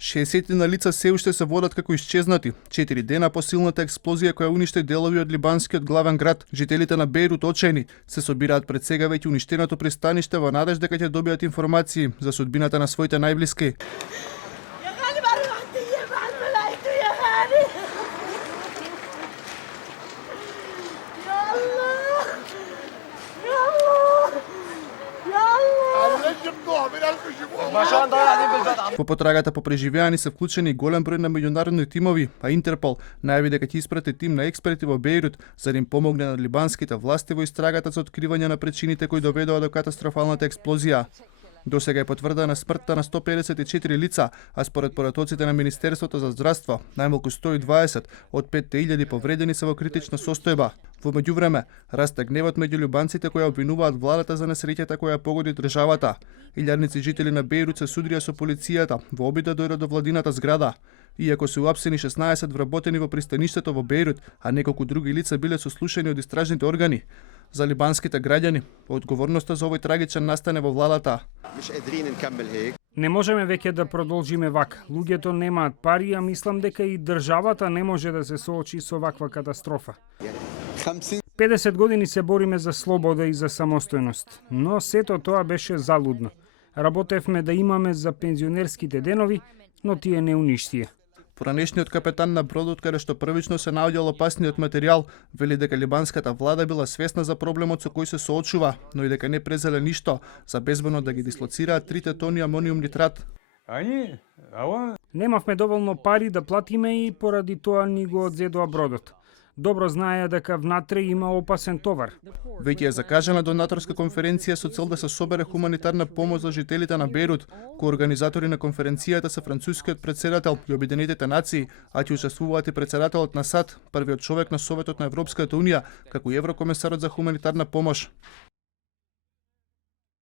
60 на лица се уште се водат како исчезнати. 4 дена по силната експлозија која уништи делови од либанскиот главен град, жителите на Бејрут очени се собираат пред сега веќе уништеното пристаниште во надеж дека ќе добијат информации за судбината на своите најблиски. Во потрагата по преживеани се вклучени голем број на меѓународни тимови, а Интерпол најави дека ќе испрати тим на експерти во Бејрут за да им помогне на либанските власти во истрагата за откривање на причините кои доведоа до катастрофалната експлозија. Досега е потврдена смртта на 154 лица, а според поратоците на Министерството за здравство, најмалку 120 од 5000 повредени се во критична состојба. Во меѓувреме, расте гневот меѓу љубанците кои обвинуваат владата за несреќата која погоди државата. Илјадници жители на Бејрут се судрија со полицијата во обид да дојдат до владината зграда. Иако се уапсени 16 вработени во пристаништето во Бејрут, а неколку други лица биле сослушани од истражните органи. За либанските граѓани, одговорноста за овој трагичен настане во владата. Не можеме веќе да продолжиме вака. Луѓето немаат пари, а мислам дека и државата не може да се соочи со ваква катастрофа. 50 години се бориме за слобода и за самостојност, но сето тоа беше залудно. Работевме да имаме за пензионерските денови, но тие не уништија. Поранешниот капетан на бродот каде што првично се наоѓал опасниот материјал, вели дека либанската влада била свесна за проблемот со кој се соочува, но и дека не презеле ништо за безбедно да ги дислоцираат 3 тони амониум нитрат. Немавме доволно пари да платиме и поради тоа ни го одзедоа бродот. Добро знаеа дека внатре има опасен товар. Веќе е закажана донаторска конференција со цел да се собере хуманитарна помош за жителите на Бејрут, кои организатори на конференцијата се францускиот претседател и Обединетите нации, а ќе учествуваат и претседателот на САД, првиот човек на Советот на Европската унија, како и еврокомесарот за хуманитарна помош.